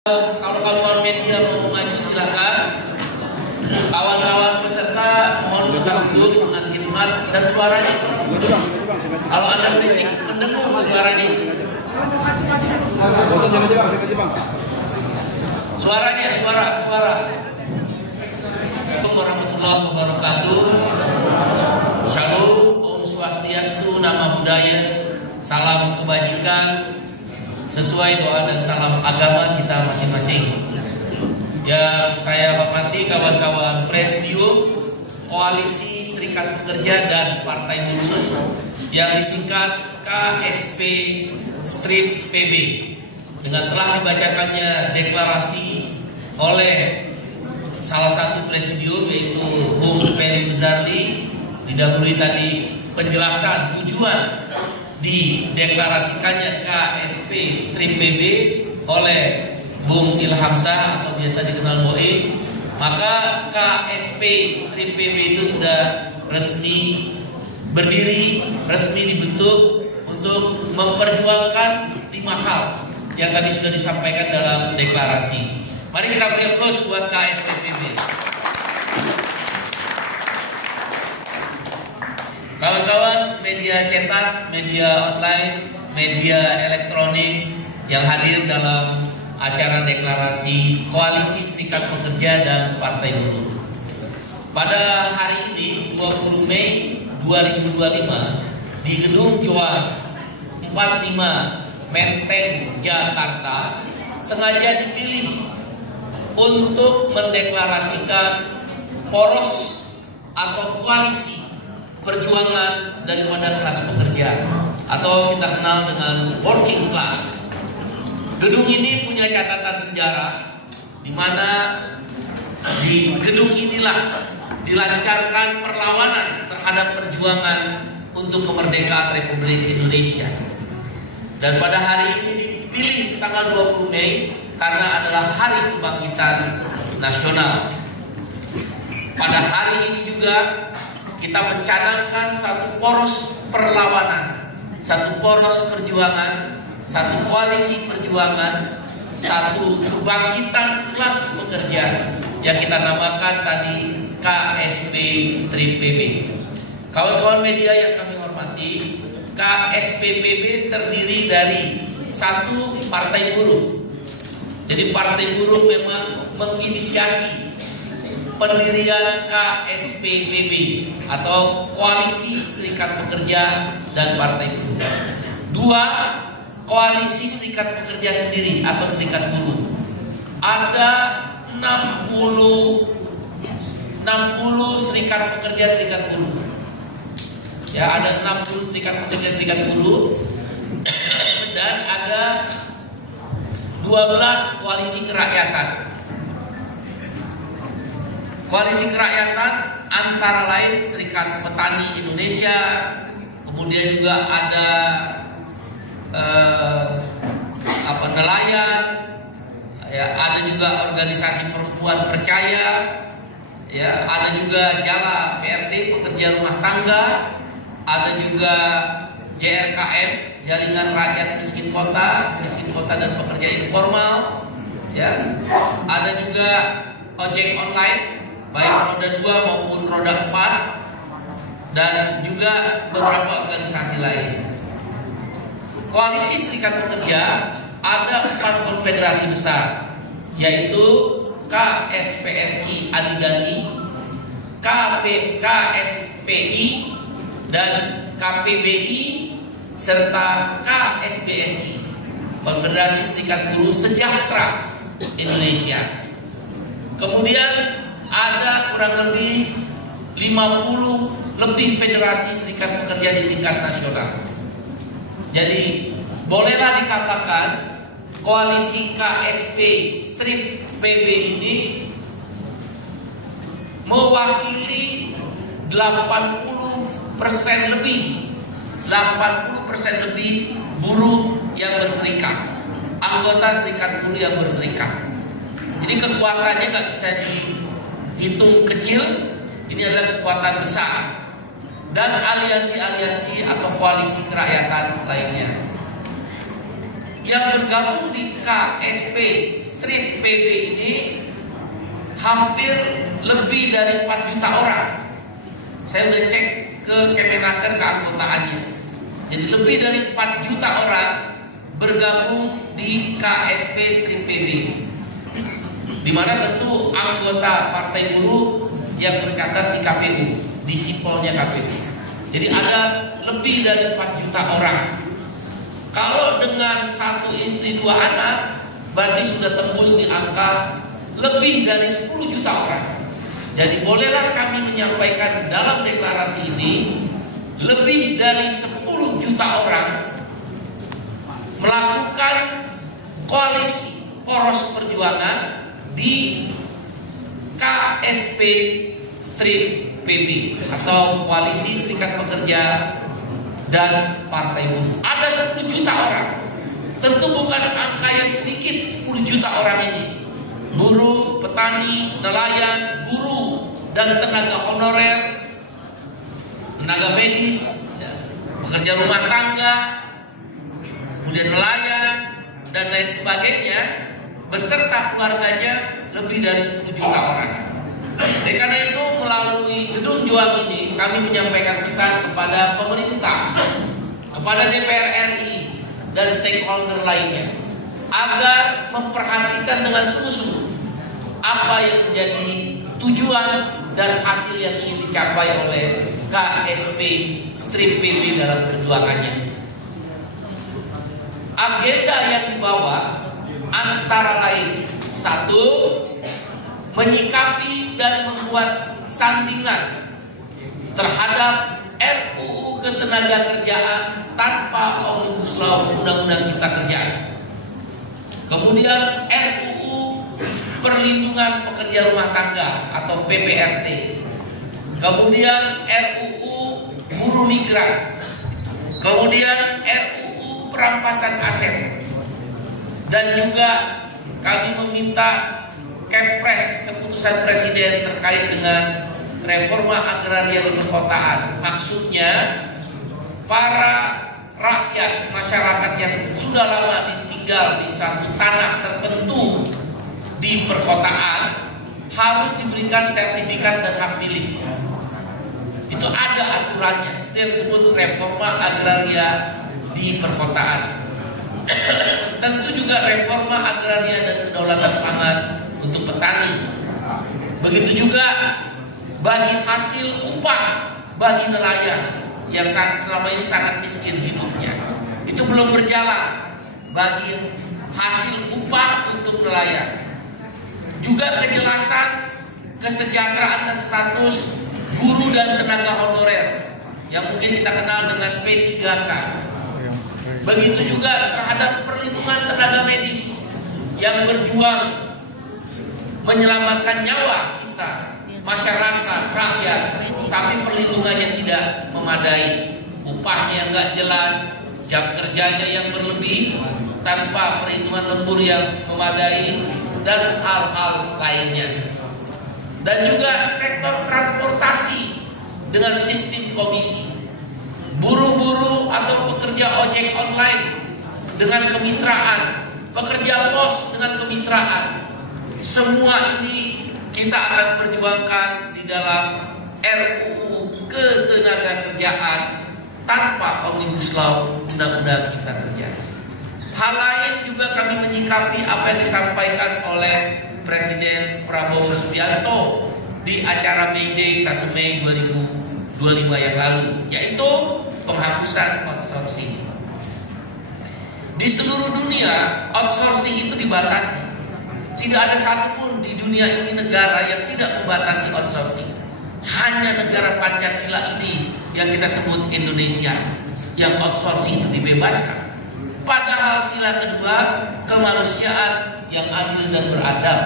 Kalau kawan media mau maju silakan. Kawan-kawan peserta mohon tetap duduk dengan hikmat dan suaranya. Kalau Anda berisik mendengung suaranya. Suaranya suara. Assalamualaikum warahmatullahi wabarakatuh. Shalom, Om Swastiastu, nama budaya, salam kebajikan sesuai doa dan salam agama kita masing-masing. Yang saya hormati kawan-kawan Presidium Koalisi Serikat Pekerja dan Partai Buruh yang disingkat KSP-PB, dengan telah dibacakannya deklarasi oleh salah satu presidium yaitu Bung Ferry Muzarli, didahului tadi penjelasan tujuan dideklarasikannya KSP-PB oleh Bung Ilhamsah atau biasa dikenal Boe. Maka KSP-PB itu sudah resmi berdiri, resmi dibentuk untuk memperjuangkan 5 hal yang tadi sudah disampaikan dalam deklarasi. Mari kita beri aplaus buat KSP-PB. Kawan-kawan media cetak, media online, media elektronik yang hadir dalam acara deklarasi Koalisi Serikat Pekerja dan Partai Buruh. Pada hari ini 20 Mei 2025 di Gedung Joa 45 Menteng, Jakarta sengaja dipilih untuk mendeklarasikan poros atau koalisi perjuangan daripada kelas pekerja atau kita kenal dengan working class. Gedung ini punya catatan sejarah di mana di gedung inilah dilancarkan perlawanan terhadap perjuangan untuk kemerdekaan Republik Indonesia. Dan pada hari ini dipilih tanggal 20 Mei karena adalah Hari Kebangkitan Nasional. Pada hari ini juga kita mencanangkan satu poros perlawanan, satu poros perjuangan, satu koalisi perjuangan, satu kebangkitan kelas pekerja yang kita namakan tadi KSP-PB. Kawan-kawan media yang kami hormati, KSP-PB terdiri dari satu partai buruh. Jadi partai buruh memang menginisiasi pendirian KSP-PB atau Koalisi Serikat Pekerja dan Partai Buruh. 2. Koalisi Serikat Pekerja sendiri atau Serikat Buruh. Ada 60 serikat pekerja serikat buruh. Ya, ada 60 serikat pekerja serikat buruh dan ada 12 koalisi kerakyatan. Koalisi kerakyatan antara lain Serikat Petani Indonesia, kemudian juga ada nelayan, ya, ada juga organisasi perempuan percaya, ya, ada juga Jala PRT pekerja rumah tangga, ada juga JRKM Jaringan Rakyat Miskin Kota dan Pekerja Informal, ya, ada juga ojek online baik roda 2 maupun roda 4 dan juga beberapa organisasi lain. Koalisi Serikat Pekerja ada 4 konfederasi besar, yaitu KSPSI Adigani, KSPI dan KPBI serta KSBSI, Konfederasi Serikat Buruh Sejahtera Indonesia. Kemudian ada kurang lebih 50 lebih federasi serikat pekerja di tingkat nasional. Jadi bolehlah dikatakan koalisi KSP-PB ini mewakili 80% lebih buruh yang berserikat, anggota serikat buruh yang berserikat. Jadi kekuatannya nggak bisa dihitung kecil, ini adalah kekuatan besar. Dan aliansi-aliansi atau koalisi kerakyatan lainnya. yang bergabung di KSP strip PB ini hampir lebih dari 4 juta orang. Saya udah cek ke Kemenaker keanggotaannya. Jadi lebih dari 4 juta orang bergabung di KSP strip PB, di mana tentu anggota Partai Buruh yang tercatat di KPU, di sipolnya KPU. Jadi ada lebih dari 4 juta orang. Kalau dengan 1 istri 2 anak, berarti sudah tembus di angka lebih dari 10 juta orang. Jadi bolehlah kami menyampaikan dalam deklarasi ini, lebih dari 10 juta orang melakukan koalisi poros perjuangan di KSP strip PB atau Koalisi Serikat Pekerja dan Partai Buruh. Ada 10 juta orang. Tentu bukan angka yang sedikit, 10 juta orang ini. Buruh, petani, nelayan, guru, dan tenaga honorer, tenaga medis, pekerja rumah tangga, kemudian nelayan, dan lain sebagainya, beserta keluarganya lebih dari 10 juta orang. Oleh karena itu, melalui Gedung Juang ini, kami menyampaikan pesan kepada pemerintah, kepada DPR RI, dan stakeholder lainnya, agar memperhatikan dengan sungguh-sungguh apa yang menjadi tujuan dan hasil yang ingin dicapai oleh KSP strip PB dalam perjuangannya. Agenda yang dibawa antara lain: 1, menyikapi dan membuat sandingan terhadap RUU Ketenagakerjaan tanpa Omnibus Law Undang-Undang Cipta Kerja. Kemudian RUU Perlindungan Pekerja Rumah Tangga atau PPRT. Kemudian RUU Buruh Migran. Kemudian RUU Perampasan Aset. Dan juga kami meminta Kepres, keputusan Presiden terkait dengan reforma agraria di perkotaan. Maksudnya para rakyat, masyarakat yang sudah lama tinggal di satu tanah tertentu di perkotaan harus diberikan sertifikat dan hak milik. Itu ada aturannya. Itu yang disebut reforma agraria di perkotaan. Tentu juga reforma agraria dan kedaulatan pangan untuk petani. Begitu juga bagi hasil upah bagi nelayan yang selama ini sangat miskin hidupnya. Itu belum berjalan bagi hasil upah untuk nelayan. Juga kejelasan kesejahteraan dan status guru dan tenaga honorer yang mungkin kita kenal dengan P3K. Begitu juga terhadap perlindungan tenaga medis yang berjuang menyelamatkan nyawa kita, masyarakat, rakyat, tapi perlindungannya tidak memadai, upahnya nggak jelas, jam kerjanya yang berlebih, tanpa perhitungan lembur yang memadai, dan hal-hal lainnya. Dan juga sektor transportasi dengan sistem komisi, buruh-buruh atau pekerja ojek online dengan kemitraan, pekerja pos dengan kemitraan. Semua ini kita akan perjuangkan di dalam RUU Ketenagakerjaan tanpa Omnibus Law Undang-Undang Cipta Kerja. Hal lain juga kami menyikapi apa yang disampaikan oleh Presiden Prabowo Subianto di acara May Day 1 Mei 2025 yang lalu, yaitu penghapusan outsourcing. Di seluruh dunia outsourcing itu dibatasi. Tidak ada satupun di dunia ini negara yang tidak membatasi outsourcing. Hanya negara Pancasila ini yang kita sebut Indonesia yang outsourcing itu dibebaskan. Padahal sila kedua, kemanusiaan yang adil dan beradab.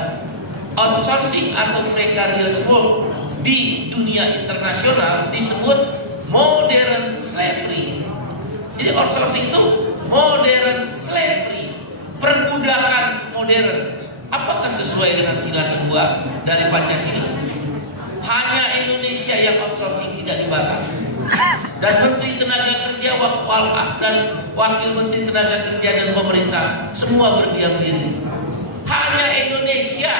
Outsourcing atau precarious work di dunia internasional disebut modern slavery. Jadi outsourcing itu modern slavery, perbudakan modern. Apakah sesuai dengan sila kedua dari Pancasila? Hanya Indonesia yang outsourcing tidak dibatasi. Dan Menteri Tenaga Kerja dan Wakil Menteri Tenaga Kerja dan pemerintah semua berdiam diri. Hanya Indonesia,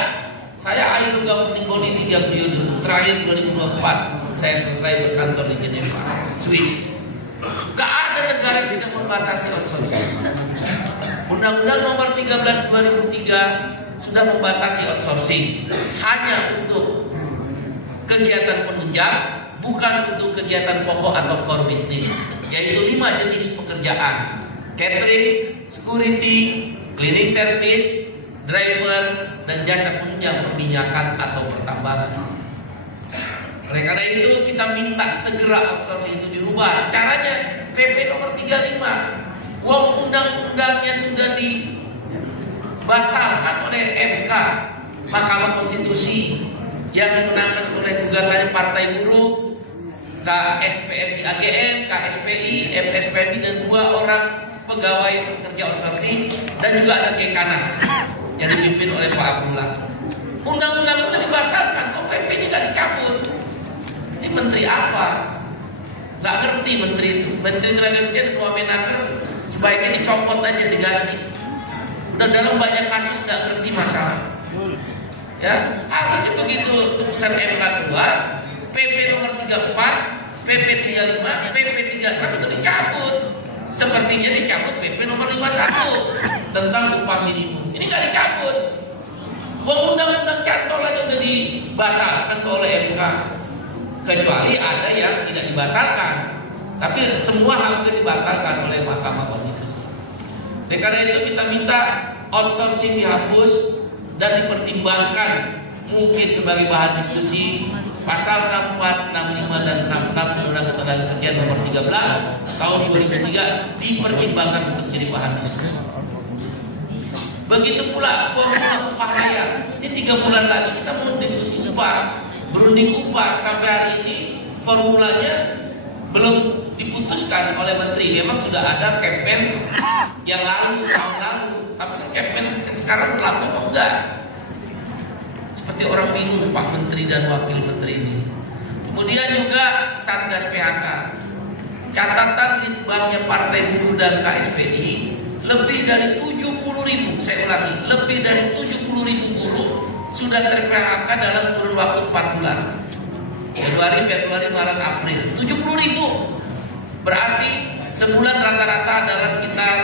saya ILO governing body 3 periode, terakhir 2024 saya selesai berkantor di Geneva, Swiss. Gak ada negara yang tidak membatasi outsourcing. Undang-Undang nomor 13 2003 sudah membatasi outsourcing hanya untuk kegiatan penunjang, bukan untuk kegiatan pokok atau core bisnis, yaitu 5 jenis pekerjaan: catering, security, cleaning service, driver, dan jasa penunjang perminyakan atau pertambangan. Oleh karena itu kita minta segera outsourcing itu dirubah. Caranya PP nomor 35. Wong undang-undangnya sudah dibatalkan oleh MK, Mahkamah Konstitusi, yang dimenangkan oleh gugatannya Partai Buruh, KSPSI AGN, KSPI, MSPMI, dan 2 orang pegawai pekerja outsourcing, dan juga ada Gekanas yang dipimpin oleh Pak Abdullah. Undang-undang itu dibatalkan, kok PP-nya gak dicabut? Ini menteri apa? Gak ngerti menteri itu. Menteri Tenaga Kerja dan Wamenaker sebaiknya dicopot aja, diganti. Udah dalam banyak kasus gak ngerti masalah. Ya, harusnya begitu keputusan MK keluar, PP nomor 34, PP 35, PP 36 itu dicabut. Sepertinya dicabut PP nomor 51 tentang upah minimum. Ini gak dicabut. Undang-undang cantol aja udah dibatalkan oleh MK. Kecuali ada yang tidak dibatalkan, tapi semua hampir dibatalkan oleh Mahkamah Konstitusi. Karena itu kita minta outsourcing dihapus dan dipertimbangkan mungkin sebagai bahan diskusi pasal 64, 65, dan 66 Undang-Undang Ketenagakerjaan nomor 13 tahun 2003 dipertimbangkan untuk jadi bahan diskusi. Begitu pula upah layak. Ini 3 bulan lagi kita mau diskusi upah, berunding upah. Sampai hari ini formulanya belum diputuskan oleh Menteri. Memang sudah ada campaign yang lalu, tahun lalu, tapi kan campaign sekarang berlaku apa enggak? Seperti orang bingung Pak Menteri dan Wakil Menteri ini. Kemudian juga Satgas PHK. Catatan litbangnya Partai Buruh dan KSPI, lebih dari 70.000, saya ulangi, lebih dari 70.000 buruh sudah ter-PHK dalam kurun waktu 4 bulan. Januari, Februari, Maret, April. 70.000. Berarti sebulan rata-rata adalah sekitar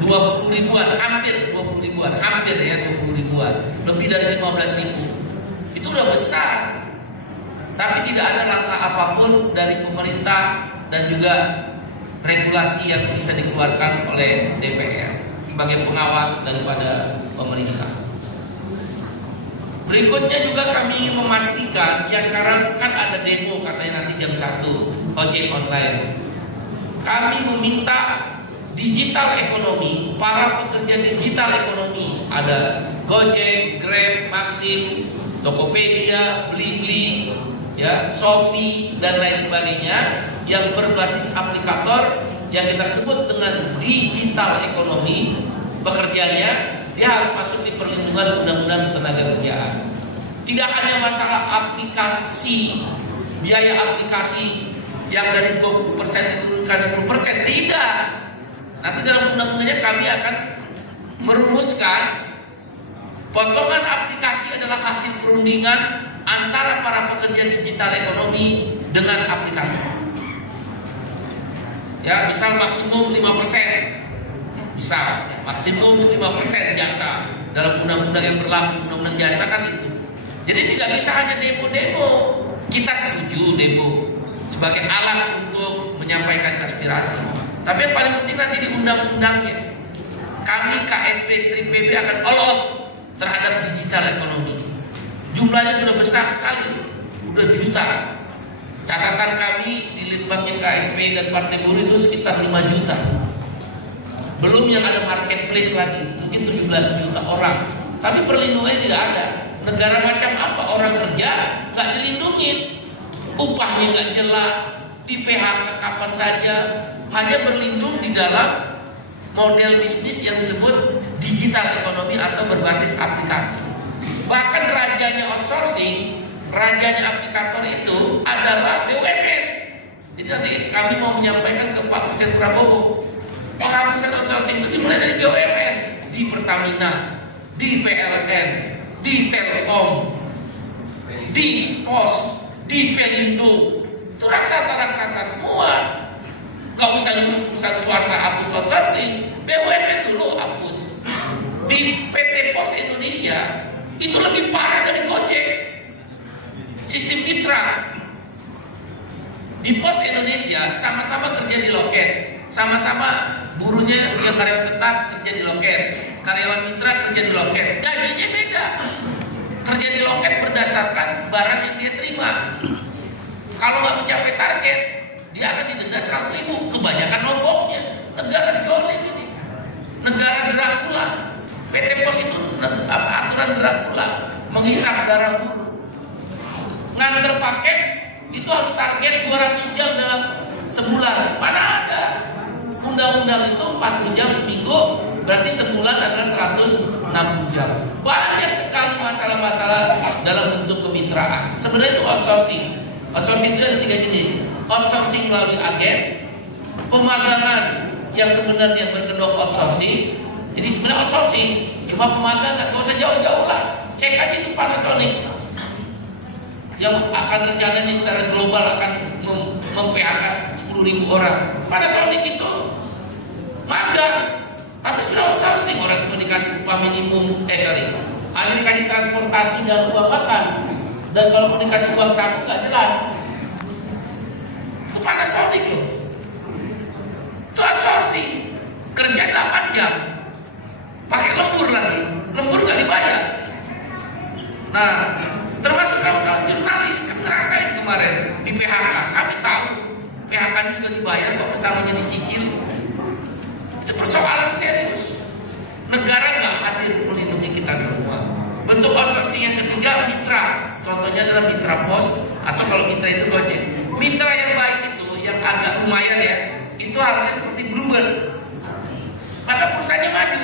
20 ribuan, hampir 20 ribuan, hampir ya 20 ribuan, lebih dari 15.000. Itu udah besar. Tapi tidak ada langkah apapun dari pemerintah dan juga regulasi yang bisa dikeluarkan oleh DPR sebagai pengawas daripada pemerintah. Berikutnya juga kami ingin memastikan, ya sekarang kan ada demo katanya nanti jam 1 ojek online. Kami meminta digital ekonomi, para pekerja digital ekonomi, ada Gojek, Grab, Maxim, Tokopedia, Blibli, ya, Shopee, dan lain sebagainya yang berbasis aplikator yang kita sebut dengan digital ekonomi. Pekerjanya dia harus masuk di perlindungan Undang-Undang Ketenagakerjaan. Tidak hanya masalah aplikasi, biaya aplikasi yang dari 20% diturunkan 10%, tidak. Nanti dalam undang-undangnya kami akan merumuskan potongan aplikasi adalah hasil perundingan antara para pekerja digital ekonomi dengan aplikator. Ya, misal maksimum 5%. Misal maksimum 5% jasa dalam undang-undang yang berlaku, undang-undang jasa kan itu. Jadi tidak bisa hanya demo-demo. Kita setuju demo sebagai alat untuk menyampaikan aspirasi. Tapi yang paling penting nanti di undang-undangnya. Kami KSP Strip PB akan all out terhadap digital ekonomi. Jumlahnya sudah besar sekali, udah juta. Catatan kami di litbangnya KSP dan Partai Buruh itu sekitar 5 juta. Belum yang ada marketplace lagi, mungkin 17 juta orang. Tapi perlindungannya tidak ada. Negara macam apa? Orang kerja nggak dilindungi, upahnya nggak jelas, di PHK kapan saja, hanya berlindung di dalam model bisnis yang disebut digital ekonomi atau berbasis aplikasi. Bahkan rajanya outsourcing, rajanya aplikator itu adalah BUMN. Jadi nanti kami mau menyampaikan ke Pak Presiden Prabowo, penghapusan outsourcing itu dimulai dari BUMN, di Pertamina, di PLN, di Telkom, di Pos, di Pelindo. Itu raksasa-raksasa semua. Gak usah nyuruh perusahaan swasta hapus outsourcing, BUMN dulu hapus. Di PT Pos Indonesia itu lebih parah dari Gojek. Sistem mitra. Di Pos Indonesia sama-sama kerja di loket, sama-sama buruhnya yang karyawan tetap kerja di loket, karyawan mitra kerja di loket, gajinya beda. Kerja di loket berdasarkan barang yang dia terima. Kalau nggak mencapai target, dia akan didenda 100.000. Kebanyakan nomboknya. Negara jolim ini, negara Dracula. PT Pos itu aturan Dracula, menghisap darah buruh. Nganter paket itu harus target 200 jam dalam sebulan. Mana ada? Undang-undang itu 40 jam seminggu, berarti sebulan adalah 160 jam. Banyak sekali masalah-masalah dalam bentuk kemitraan. Sebenarnya itu outsourcing. Outsourcing itu ada 3 jenis. Outsourcing melalui agen, pemagangan yang sebenarnya berkedok outsourcing. Jadi sebenarnya outsourcing cuma pemagangan, nggak usah jauh-jauh lah. Cek aja itu Panasonic yang akan rencananya secara global akan mem-PHK 10.000 orang. Panasonic itu magang, tapi sebenarnya outsourcing. Orang cuma dikasih upah minimum, hanya dikasih transportasi dan uang makan. Dan kalau mau dikasih uang saku nggak jelas. Itu Panasonic loh. Itu outsourcing. Kerja 8 jam, pakai lembur lagi. Lembur nggak dibayar. Nah, termasuk kawan-kawan jurnalis kan ngerasain kemarin di PHK. Kami tahu PHK-nya juga dibayar kok, pesangonnya dicicil. Itu persoalan serius. Negara nggak hadir melindungi kita semua. Bentuk outsourcing yang ketiga, mitra. Contohnya adalah mitra pos, atau kalau mitra itu Gojek. Mitra yang baik itu, yang agak lumayan ya, itu harusnya seperti Bluebird. Maka perusahaannya maju.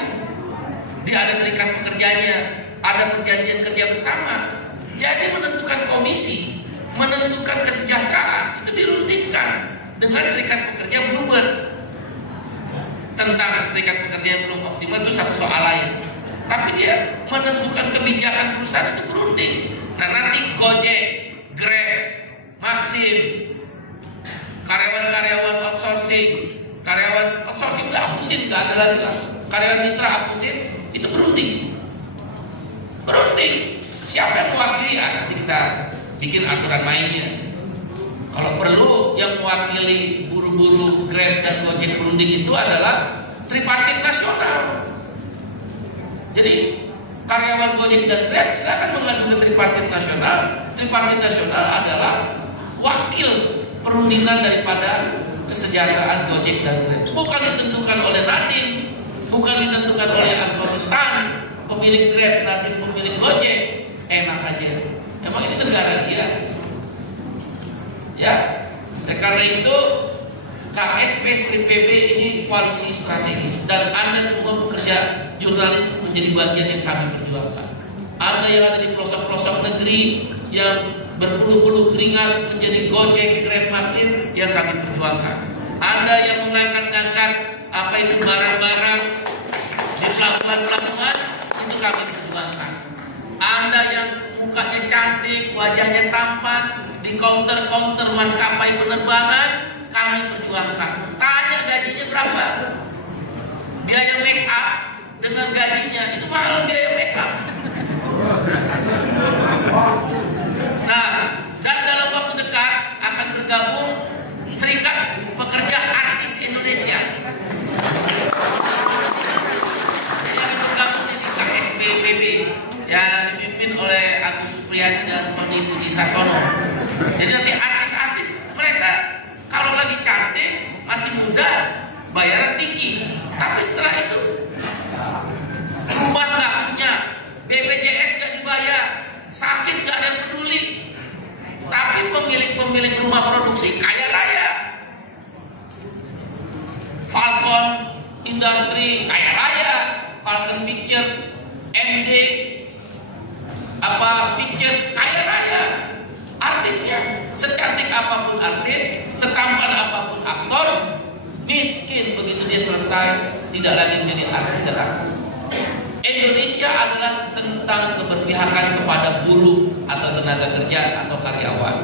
Dia ada serikat pekerjanya, ada perjanjian kerja bersama. Jadi menentukan komisi, menentukan kesejahteraan itu dirundingkan dengan serikat pekerja Bluebird. Tentang serikat pekerja yang belum optimal itu satu soal lain. Tapi dia menentukan kebijakan perusahaan itu berunding. Nah nanti Gojek, Grab, Maxim, karyawan-karyawan outsourcing udah hapusin, nggak ada lagi lah. Karyawan mitra hapusin, itu berunding. Siapa yang mewakili? Nanti kita bikin aturan mainnya. Kalau perlu yang mewakili buru-buru Grab dan Gojek berunding itu adalah tripartit nasional. Jadi karyawan Gojek dan Grab silakan mengadu ke tripartit nasional. Tripartit nasional adalah wakil perundingan daripada kesejahteraan Gojek dan Grab. Bukan ditentukan oleh Nadiem, bukan ditentukan oleh angkutan, pemilik Grab, Nadiem, pemilik Gojek. Enak aja. Emang ini negara dia. Ya, karena itu KSP Strip PB ini koalisi strategis, dan Anda semua pekerja jurnalis menjadi bagian yang kami perjuangkan. Anda yang ada di pelosok-pelosok negeri yang berpuluh-puluh keringat menjadi Gojek, Grab, Maxim yang kami perjuangkan. Anda yang mengangkat-ngangkat apa itu barang-barang di pelabuhan-pelabuhan itu kami perjuangkan. Anda yang mukanya cantik, wajahnya tampan di counter-counter maskapai penerbangan kami perjuangkan. Tanya gajinya berapa? Biaya make up dengan gajinya itu mahal biaya make up. Nah, dan dalam waktu dekat akan bergabung Serikat Pekerja Artis Indonesia. Yang bergabung di KSPPB yang dipimpin oleh Agus Supriyadi dan Sony Budi Sasono. Jadi nanti artis-artis mereka kalau lagi cantik, masih muda, bayaran tinggi. Tapi setelah itu rumah nggak punya, BPJS nggak dibayar, sakit nggak ada yang peduli. Tapi pemilik rumah produksi kaya raya. Falcon Industri kaya raya, Falcon Pictures, MD, Pictures kaya raya. Artisnya secantik apapun artis, setampan apapun aktor, miskin begitu dia selesai, tidak lagi menjadi artis. Indonesia adalah tentang keberpihakan kepada buruh atau tenaga kerja atau karyawan.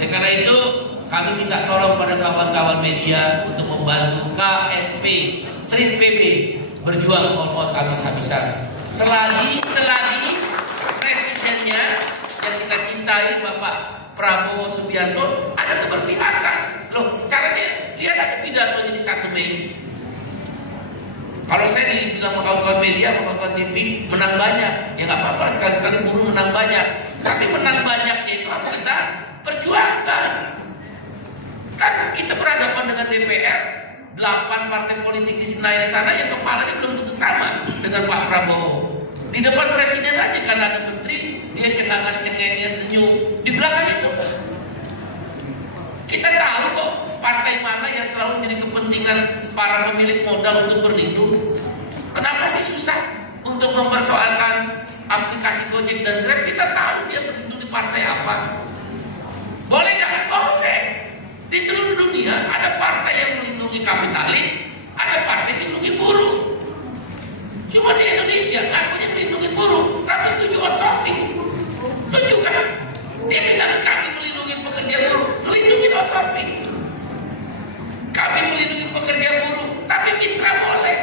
Oleh karena itu kami minta tolong pada kawan-kawan media untuk membantu KSP Street PB berjuang all out habis-habisan. Selagi presidennya yang kita cintai Bapak Prabowo Subianto ada keberpihakan. Loh, caranya lihat aja pidatonya di 1 Mei. Kalau saya dibilang kawan-kawan media, kawan-kawan TV menang banyak, ya nggak apa-apa, sekali-sekali buruh menang banyak. Tapi menang banyaknya itu harus kita perjuangkan. Kan kita berhadapan dengan DPR, 8 partai politik di Senayan sana yang kepalanya belum tentu sama dengan Pak Prabowo. Di depan presiden aja karena ada menteri, dia cengangas-cengengnya senyum. Di belakang itu kita tahu kok partai mana yang selalu menjadi kepentingan para pemilik modal untuk berlindung. Kenapa sih susah untuk mempersoalkan aplikasi Gojek dan Grab? Kita tahu dia berlindung di partai apa. Boleh jangan boleh. Di seluruh dunia ada partai yang melindungi kapitalis, ada partai yang melindungi buruh. Cuma di Indonesia ngakunya melindungi buruh, tapi setuju outsourcing. Lucu kan? Dia bilang kami melindungi pekerja buruh, melindungi outsourcing. Kami melindungi pekerja buruh, tapi mitra boleh.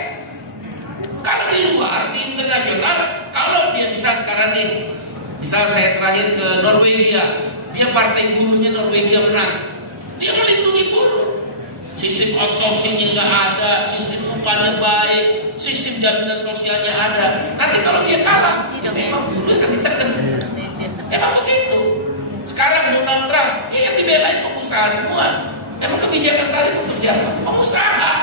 Kalau di luar, di internasional, kalau dia misal sekarang nih, misal saya terakhir ke Norwegia, dia partai buruhnya Norwegia menang, dia melindungi buruh. Sistem outsourcingnya nggak ada, sistem upahnya baik, sistem jaminan sosialnya ada. Nanti kalau dia kalah, ya memang buruh akan ditekan. Emang begitu. Sekarang Donald Trump, yang dibelain pengusaha semua. Emang kebijakan tarif untuk siapa? Pengusaha.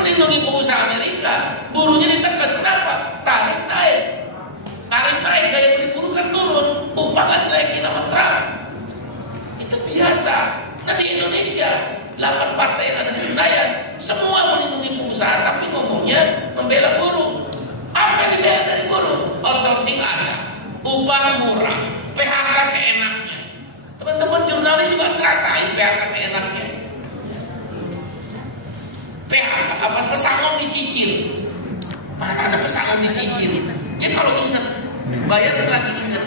Melindungi pengusaha Amerika. Buruhnya ditekan. Kenapa? Tarif naik. Tarif naik, daya beli buruh kan turun. Upah kan dinaikin sama Trump. Itu biasa. Nah di Indonesia, 8 partai yang ada di Senayan, semua melindungi pengusaha, tapi ngomongnya membela buruh. Apa yang dibela dari buruh? Outsourcing ada, upah murah, PHK seenaknya. Teman-teman jurnalis juga ngerasain PHK seenaknya. PHK apa, pesangon dicicil. Mana ada pesangon dicicil? Ya kalau ingat, bayar selagi ingat.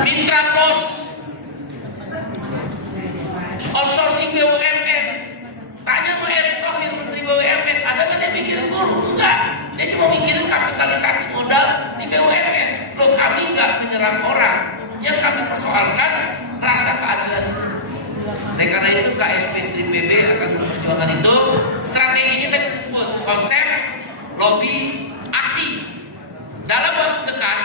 Mitra pos, outsourcing BUMN. Tanya sama Erick Thohir, Menteri BUMN, ada nggak dia mikirin buruh? Enggak. Dia cuma mikirin kapitalisasi modal di BUMN. Loh, kami nggak menyerang orang, yang kami persoalkan rasa keadilan itu. Oleh karena itu KSP Street PB akan memperjuangkan itu. Strateginya tadi disebut konsep, lobby, aksi. Dalam waktu dekat,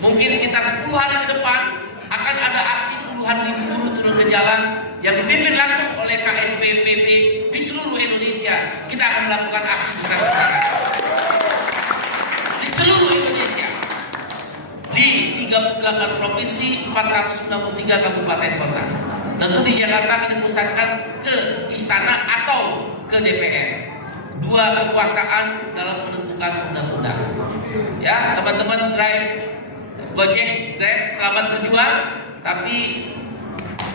mungkin sekitar 10 hari ke depan akan ada aksi puluhan ribu buruh turun ke jalan yang dipimpin langsung oleh KSP PB di seluruh Indonesia. Kita akan melakukan aksi besar-besaran di seluruh Indonesia, di 38 provinsi, 463 kabupaten kota. Tentu di Jakarta akan dipusatkan ke istana atau ke DPR. 2 kekuasaan dalam menentukan undang-undang. Ya, teman-teman drive Gojek, Grab, selamat berjuang. Tapi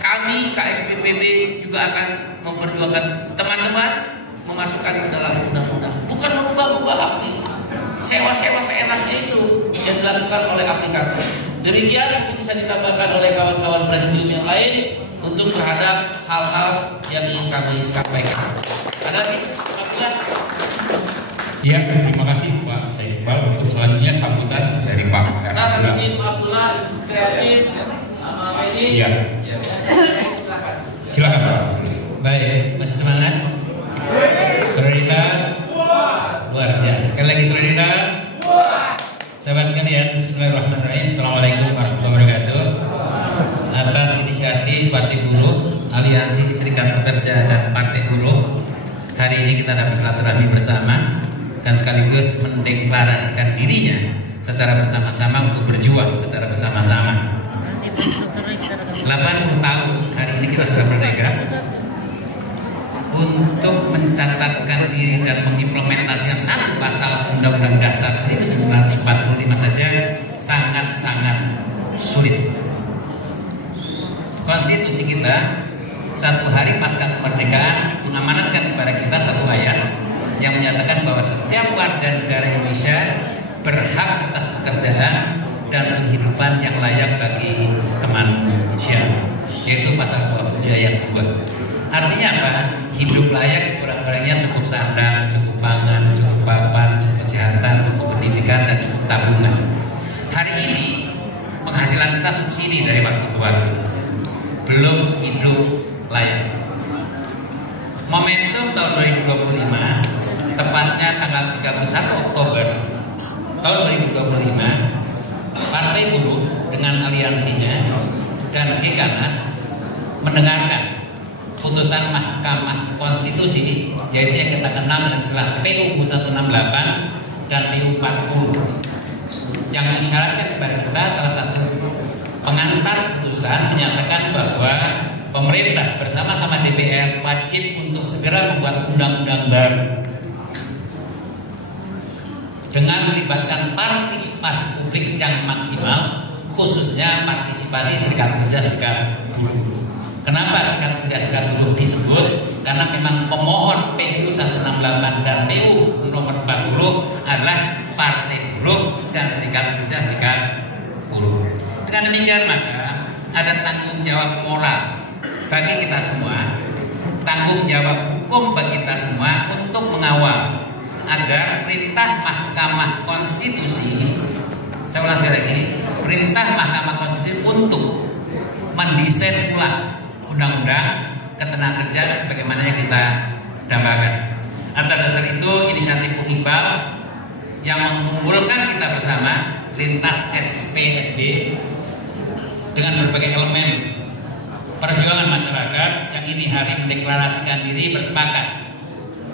kami KSP PB juga akan memperjuangkan teman-teman memasukkan ke dalam undang-undang. Bukan merubah-ubah aplikasi. Sewa-sewa seenaknya itu yang dilakukan oleh aplikator. Demikian mungkin bisa ditambahkan oleh kawan-kawan presidium yang lain untuk terhadap hal-hal yang ingin kami sampaikan. Ada lagi? Ya, terima kasih Pak Said Iqbal. Untuk selanjutnya sambutan dari Pak Abdullah, kreatif, sama medis. Ya. Silakan Pak. Baik, masih semangat? Solidaritas? Luar biasa. Sekali lagi solidaritas? Sahabat sekalian, bismillahirrahmanirrahim. Assalamualaikum warahmatullahi wabarakatuh. Atas inisiatif Partai Buruh, Aliansi Serikat Pekerja dan Partai Buruh, hari ini kita dapat silaturahmi bersama dan sekaligus mendeklarasikan dirinya secara bersama-sama untuk berjuang secara bersama-sama. 80 tahun hari ini kita sudah merdeka. Untuk mencatatkan diri dan mengimplementasikan satu pasal Undang-Undang Dasar 1945 saja sangat-sangat sulit. Konstitusi kita 1 hari pasca kemerdekaan mengamanatkan kepada kita 1 ayat yang menyatakan bahwa setiap warga negara Indonesia berhak atas pekerjaan dan penghidupan yang layak bagi kemanusiaan, yaitu pasal 27 ayat 2. Artinya apa? Hidup layak sekurang-kurangnya cukup sandang, cukup pangan, cukup papan, cukup kesehatan, cukup pendidikan, dan cukup tabungan. Hari ini penghasilan kita subsidi dari waktu ke waktu, belum hidup layak. Momentum tahun 2025, tepatnya tanggal 31 Oktober tahun 2025, Partai Buruh dengan aliansinya dan Gekanas mendengarkan putusan Mahkamah Konstitusi, yaitu yang kita kenal dengan istilah PU 168 dan PU 40, yang mengisyaratkan kepada kita salah satu pengantar putusan menyatakan bahwa pemerintah bersama-sama DPR wajib untuk segera membuat undang-undang baru dengan melibatkan partisipasi publik yang maksimal, khususnya partisipasi serikat pekerja serikat buruh. Kenapa serikat pekerja serikat buruh disebut? Karena memang pemohon PU 168 dan PU nomor 40 adalah partai buruh dan serikat pekerja serikat buruh. Dengan demikian maka ada tanggung jawab moral bagi kita semua, tanggung jawab hukum bagi kita semua untuk mengawal agar perintah Mahkamah Konstitusi, saya ulang sekali lagi, perintah Mahkamah Konstitusi untuk mendesain ulang undang-undang ketenagakerjaan sebagaimana yang kita dambakan. Atas dasar itu inisiatif Bung Iqbal yang mengumpulkan kita bersama lintas SPSB dengan berbagai elemen perjuangan masyarakat yang ini hari mendeklarasikan diri bersepakat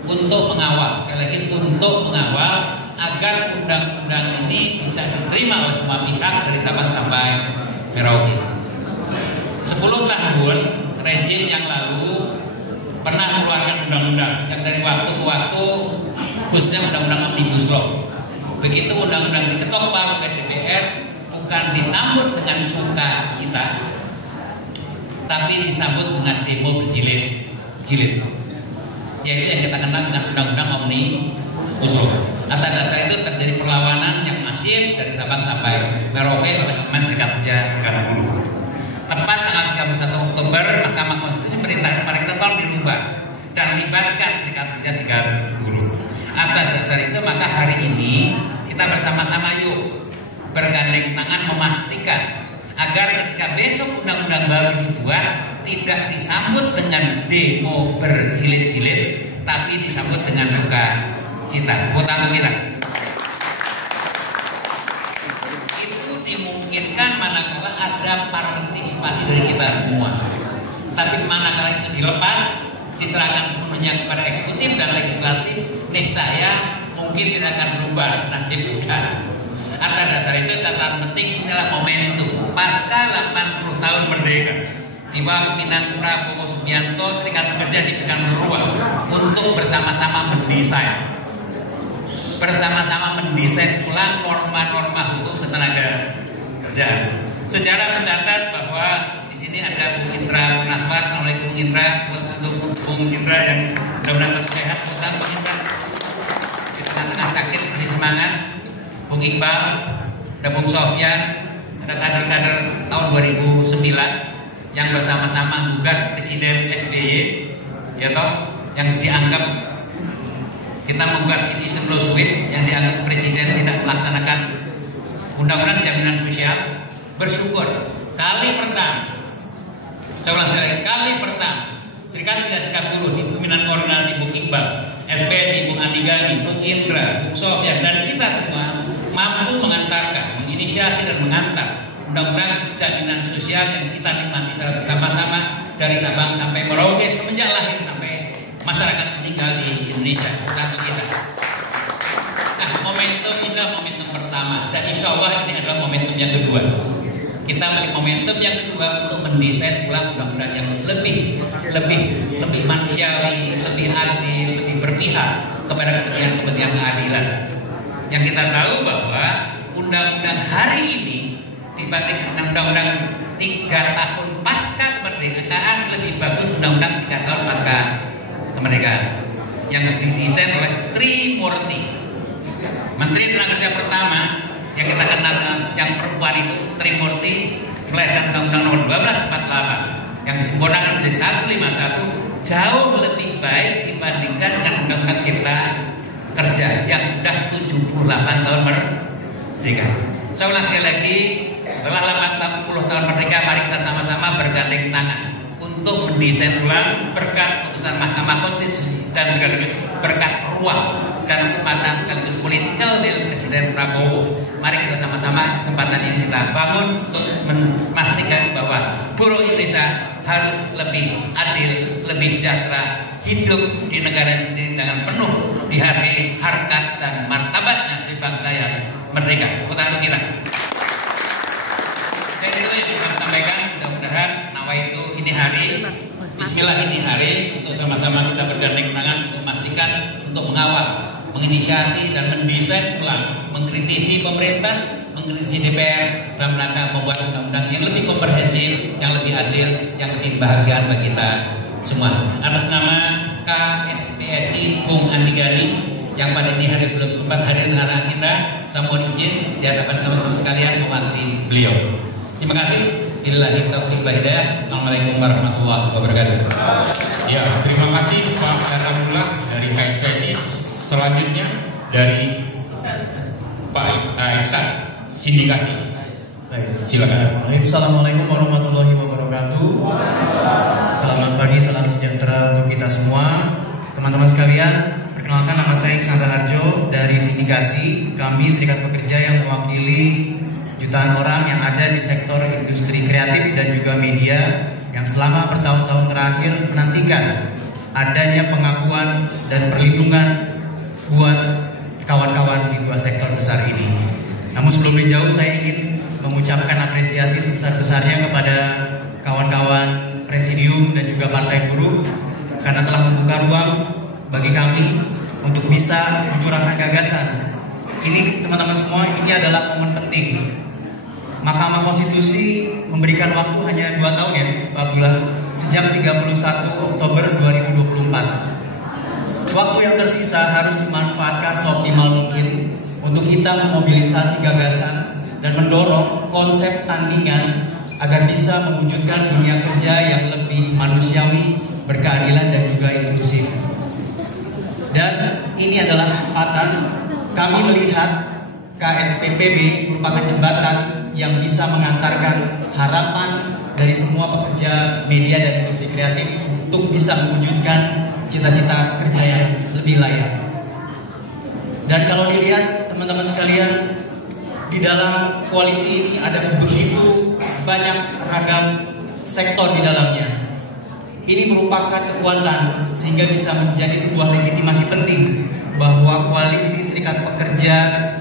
untuk mengawal, sekali lagi untuk mengawal agar undang-undang ini bisa diterima oleh semua pihak dari Sabang sampai Merauke. 10 tahun rejim yang lalu pernah mengeluarkan undang-undang yang dari waktu ke waktu, khususnya undang-undang Omnibus Law. Begitu undang-undang diketok palu oleh DPR, bukan disambut dengan sukacita, tapi disambut dengan demo berjilid-jilid, yaitu yang kita kenal dengan undang-undang Omnibus Law. Atas dasar itu terjadi perlawanan yang masif dari Sabang sampai Merauke oleh teman serikat pekerja serikat buruh. Tepat tanggal 31 Oktober, Mahkamah Konstitusi perintah kepada kita tolong dirubah dan libatkan serikat pekerja serikat buruh. Atas dasar itu maka hari ini kita bersama-sama yuk bergandeng tangan memastikan agar ketika besok undang-undang baru dibuat tidak disambut dengan demo berjilid-jilid, tapi disambut dengan sukacita. Buat tangan kita. Itu dimungkinkan manakala ada partisipasi dari kita semua. Tapi manakala itu dilepas, diserahkan sepenuhnya kepada eksekutif dan legislatif, niscaya mungkin tidak akan berubah nasib kita. Atas dasar itu catatan penting adalah momentum pasca 80 tahun merdeka. Di bawah pimpinan Prabowo Subianto, serikat pekerja diberikan ruang untuk bersama-sama mendesain ulang norma-norma hukum ketenaga kerjaan. Sejarah mencatat bahwa di sini ada Bung Indra Munaswar. Assalamualaikum Bung Indra. Untuk Bung Indra yang mudah-mudahan tetap sehat, semoga Bung Indra di tengah-tengah sakit masih semangat. Bung Iqbal, ada Bung Sofyan, ada kader-kader tahun 2009 yang bersama-sama gugat Presiden SBY, ya toh, yang dianggap kita menggugat citizen lawsuit, yang dianggap Presiden tidak melaksanakan undang-undang jaminan sosial. Bersyukur kali pertama, saya ulang sekali, kali pertama Serikat Pekerja Serikat Buruh di pimpinan koordinasi Bung Iqbal, SPSI, Bung Andi Gani, Bung Indra, Bung Sofyan, dan kita semua mampu mengantarkan, menginisiasi dan mengantar undang-undang jaminan sosial yang kita nikmati secara bersama-sama dari Sabang sampai Merauke semenjak lahir sampai masyarakat meninggal di Indonesia. Satu kita. Nah, momentum ini adalah momentum pertama dan insya Allah ini adalah momentum yang kedua. Kita memiliki momentum yang kedua untuk mendesain ulang undang-undang yang lebih manusiawi, lebih adil, lebih berpihak kepada kepentingan keadilan. Yang kita tahu bahwa undang-undang hari ini dibanding undang-undang 3 tahun pasca kemerdekaan lebih bagus undang-undang 3 tahun pasca kemerdekaan. yang didesain oleh Trimurti. Menteri Tenaga Kerja pertama yang kita kenal yang perempuan itu Trimurti melahirkan Undang-Undang Nomor 1248 yang disempurnakan di 151 jauh lebih baik dibandingkan dengan Undang-Undang Cipta Kerja yang sudah 78 tahun merdeka. Saya ulang sekali lagi, setelah 80 tahun merdeka, mari kita sama-sama bergandeng tangan untuk mendesain ulang berkat putusan Mahkamah Konstitusi dan sekaligus berkat ruang dan kesempatan sekaligus political deal Presiden Prabowo. Mari kita sama-sama kesempatan ini kita bangun untuk memastikan bahwa buruh Indonesia harus lebih adil, lebih sejahtera, hidup di negara sendiri dengan penuh dihargai harkat dan martabatnya sebagai bangsa yang merdeka. Tepuk tangan untuk kita. Saya itu yang bisa sampaikan. Mudah-mudahan nawaitu ini hari, Bismillah ini hari untuk sama-sama kita bergandeng tangan untuk memastikan, untuk mengawal, menginisiasi dan mendesain ulang, mengkritisi pemerintah, mengkritisi DPR dalam rangka membuat undang-undang yang lebih komprehensif, yang lebih adil, yang lebih bahagiaan bagi kita semua. Atas nama KSPSI Bung Andi Gani yang pada ini hari belum sempat hadir dengan anak kita, saya mohon izin di hadapan teman-teman sekalian mewakili beliau. Terima kasih. Billahi taufiq wal hidayah. Assalamualaikum warahmatullahi wabarakatuh. Ya, terima kasih Pak Abdullah dari KSPSI. Selanjutnya dari Pak Iksan, sindikasi. Silakan. Assalamualaikum warahmatullahi wabarakatuh. Selamat pagi, salam sejahtera untuk kita semua. Teman-teman sekalian, perkenalkan nama saya Iksan Raharjo dari Sindikasi. Kami serikat pekerja yang mewakili jutaan orang yang ada di sektor industri kreatif dan juga media yang selama bertahun-tahun terakhir menantikan adanya pengakuan dan perlindungan buat kawan-kawan di dua sektor besar ini. Namun sebelum lebih jauh, saya ingin mengucapkan apresiasi sebesar-besarnya kepada kawan-kawan Presidium dan juga Partai Buruh karena telah membuka ruang bagi kami untuk bisa mencurahkan gagasan. Ini teman-teman semua, ini adalah momen penting. Mahkamah Konstitusi memberikan waktu hanya 2 tahun ya Pak Abdullah, sejak 31 Oktober 2024. Waktu yang tersisa harus dimanfaatkan seoptimal mungkin untuk kita memobilisasi gagasan dan mendorong konsep tandingan agar bisa mewujudkan dunia kerja yang lebih manusiawi, berkeadilan dan juga inklusif. Dan ini adalah kesempatan kami melihat KSPPB merupakan jembatan yang bisa mengantarkan harapan dari semua pekerja media dan industri kreatif untuk bisa mewujudkan cita-cita kerja yang lebih layak. Dan kalau dilihat teman-teman sekalian, di dalam koalisi ini ada begitu banyak ragam sektor di dalamnya. Ini merupakan kekuatan sehingga bisa menjadi sebuah legitimasi penting bahwa koalisi serikat pekerja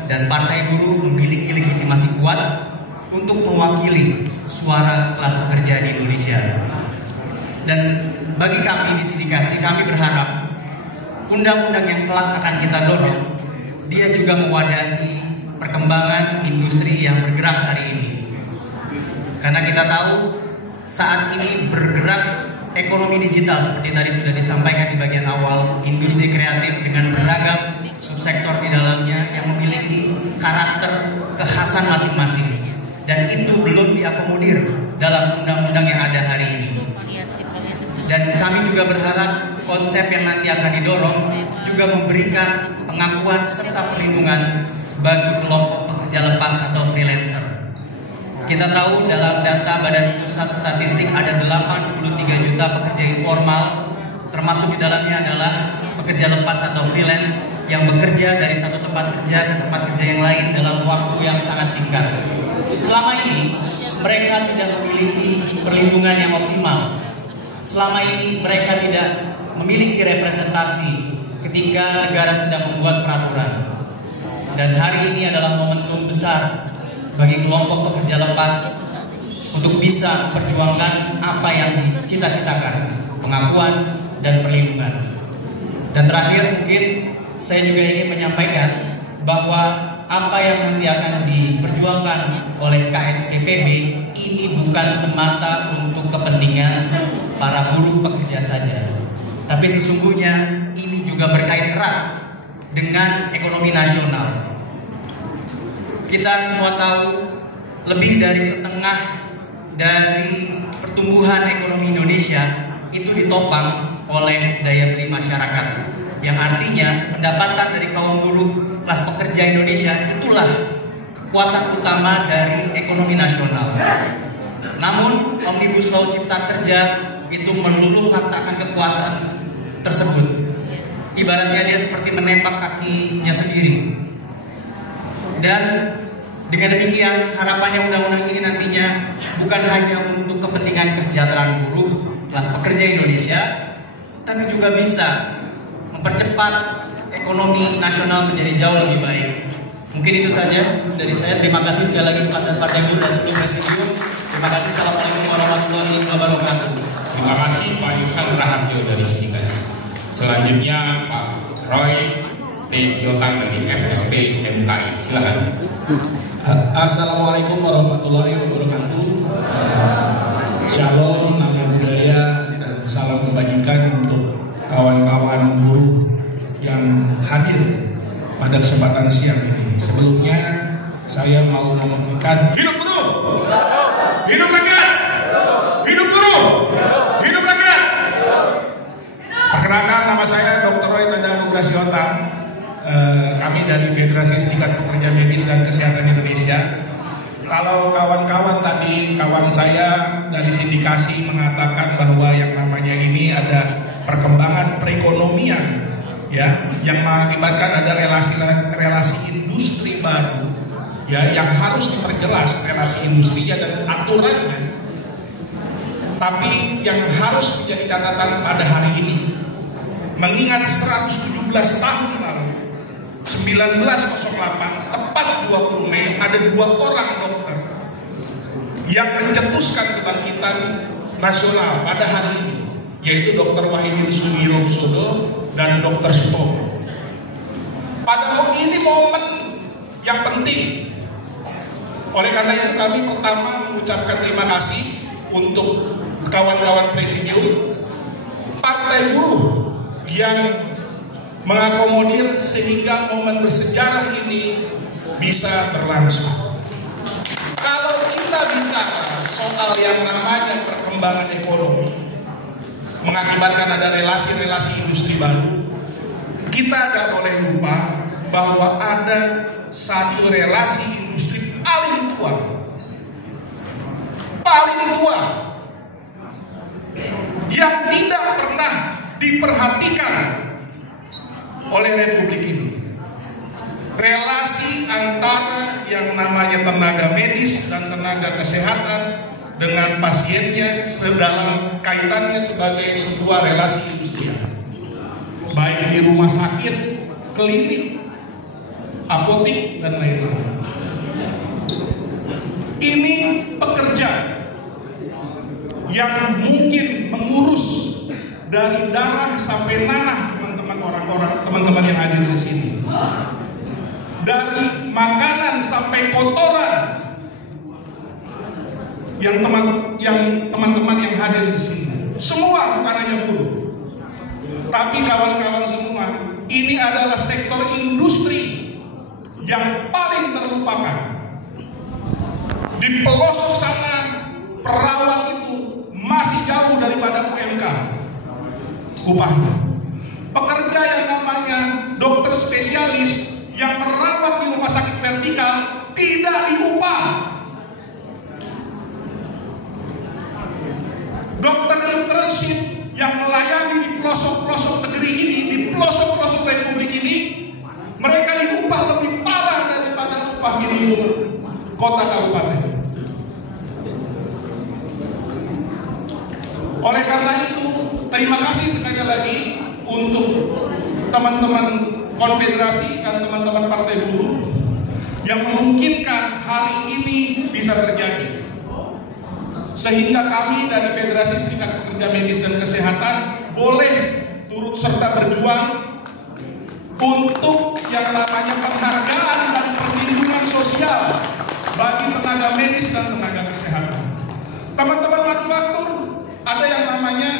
dan partai buruh memiliki legitimasi kuat untuk mewakili suara kelas pekerja di Indonesia. Dan bagi kami di Sindikasi, kami berharap undang-undang yang kelak akan kita dorong, dia juga mewadahi perkembangan industri yang bergerak hari ini. Karena kita tahu saat ini bergerak ekonomi digital seperti tadi sudah disampaikan di bagian awal, industri kreatif dengan beragam subsektor di dalamnya yang memiliki karakter kekhasan masing-masing. Dan itu belum diakomodir dalam undang-undang yang ada hari ini. Dan kami juga berharap konsep yang nanti akan didorong juga memberikan pengakuan serta perlindungan bagi kelompok pekerja lepas atau freelancer. Kita tahu dalam data Badan Pusat Statistik ada 83 juta pekerja informal, termasuk di dalamnya adalah pekerja lepas atau freelance yang bekerja dari satu tempat kerja ke tempat kerja yang lain dalam waktu yang sangat singkat. Selama ini mereka tidak memiliki perlindungan yang optimal. Selama ini mereka tidak memiliki representasi ketika negara sedang membuat peraturan. Dan hari ini adalah momentum besar bagi kelompok pekerja lepas untuk bisa memperjuangkan apa yang dicita-citakan, pengakuan dan perlindungan. Dan terakhir mungkin saya juga ingin menyampaikan bahwa apa yang nanti akan diperjuangkan oleh KSPPB ini bukan semata untuk kepentingan para buruh pekerja saja, tapi sesungguhnya ini juga berkait erat dengan ekonomi nasional. Kita semua tahu lebih dari setengah dari pertumbuhan ekonomi Indonesia itu ditopang oleh daya beli masyarakat, yang artinya pendapatan dari kaum buruh kelas pekerja Indonesia itulah kekuatan utama dari ekonomi nasional. Namun Omnibus Law Cipta Kerja itu meluluh lantakkan kekuatan tersebut. Ibaratnya dia seperti menembak kakinya sendiri. Dan dengan demikian harapannya undang-undang ini nantinya bukan hanya untuk kepentingan kesejahteraan buruh kelas pekerja Indonesia, tapi juga bisa mempercepat ekonomi nasional menjadi jauh lebih baik. Mungkin itu saja dari saya. Terima kasih sekali lagi kepada Partai Buruh dan seluruh presidium. Terima kasih. Assalamualaikum warahmatullahi wabarakatuh. Terima kasih Pak Yusal Raharjo dari Sindikasi. Selanjutnya Pak Roy T. Jotang dari FSP MKI. Silakan. Assalamualaikum warahmatullahi wabarakatuh. Shalom, nama budaya dan salam kebajikan untuk kawan-kawan buruh yang hadir pada kesempatan siang ini. Sebelumnya saya mau membuktikan hidup buruh, hidup rakyat, hidup buruh, hidup rakyat. Perkenalkan, nama saya Dr. Roy Tanda Anugrah Siota. Kami dari Federasi Serikat Pekerja Medis dan Kesehatan Indonesia. Kalau kawan-kawan tadi, kawan saya dari sindikasi mengatakan bahwa yang namanya ini ada perkembangan perekonomian, ya, yang mengakibatkan ada relasi industri baru, ya, yang harus diperjelas relasi industrinya dan aturannya. Tapi yang harus menjadi catatan pada hari ini, mengingat 117 tahun lalu, 1908, tepat 20 Mei, ada 2 orang dokter yang mencetuskan kebangkitan nasional pada hari ini, yaitu Dr. Wahidin Sumirosodo dan Dr. Sutomo. Pada ini momen yang penting. Oleh karena itu kami pertama mengucapkan terima kasih untuk kawan-kawan presidium Partai Buruh yang mengakomodir sehingga momen bersejarah ini bisa berlangsung. Kalau kita bicara soal yang namanya perkembangan ekonomi mengakibatkan ada relasi-relasi industri baru, kita gak boleh lupa bahwa ada satu relasi industri paling tua yang tidak pernah diperhatikan oleh Republik ini. Relasi antara yang namanya tenaga medis dan tenaga kesehatan dengan pasiennya sedalam kaitannya sebagai sebuah relasi industrial, baik di rumah sakit, klinik, apotik, dan lain-lain. Ini pekerja yang mungkin mengurus dari darah sampai nanah teman-teman yang hadir di sini, dari makanan sampai kotoran yang teman-teman yang hadir di sini, semua bukan hanya buruh, tapi kawan-kawan semua, ini adalah sektor industri yang paling terlupakan. Di pelosok sana perawat itu masih jauh daripada UMK upahnya. Pekerja yang namanya dokter spesialis yang merawat di rumah sakit vertikal tidak diupah. Dokter internship yang melayani di pelosok-pelosok negeri ini, di pelosok-pelosok Republik ini, mereka diupah lebih parah daripada upah minimum kota kabupaten. Oleh karena itu, terima kasih sekali lagi untuk teman-teman konfederasi dan teman-teman partai buruh yang memungkinkan hari ini bisa terjadi, sehingga kami dari Federasi Serikat Pekerja Medis dan Kesehatan boleh turut serta berjuang untuk yang namanya penghargaan dan perlindungan sosial bagi tenaga medis dan tenaga kesehatan. Teman-teman manufaktur, ada yang namanya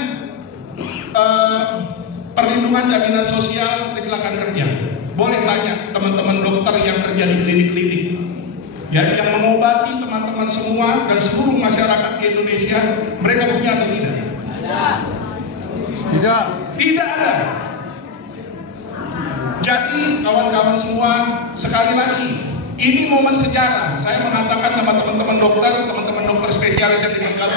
perlindungan jaminan sosial kecelakaan kerja. Boleh tanya teman-teman dokter yang kerja di klinik-klinik, ya, yang mengobati teman-teman semua dan seluruh masyarakat di Indonesia, mereka punya atau tidak? Tidak ada. Jadi kawan-kawan semua, sekali lagi, ini momen sejarah. Saya mengatakan sama teman-teman dokter spesialis yang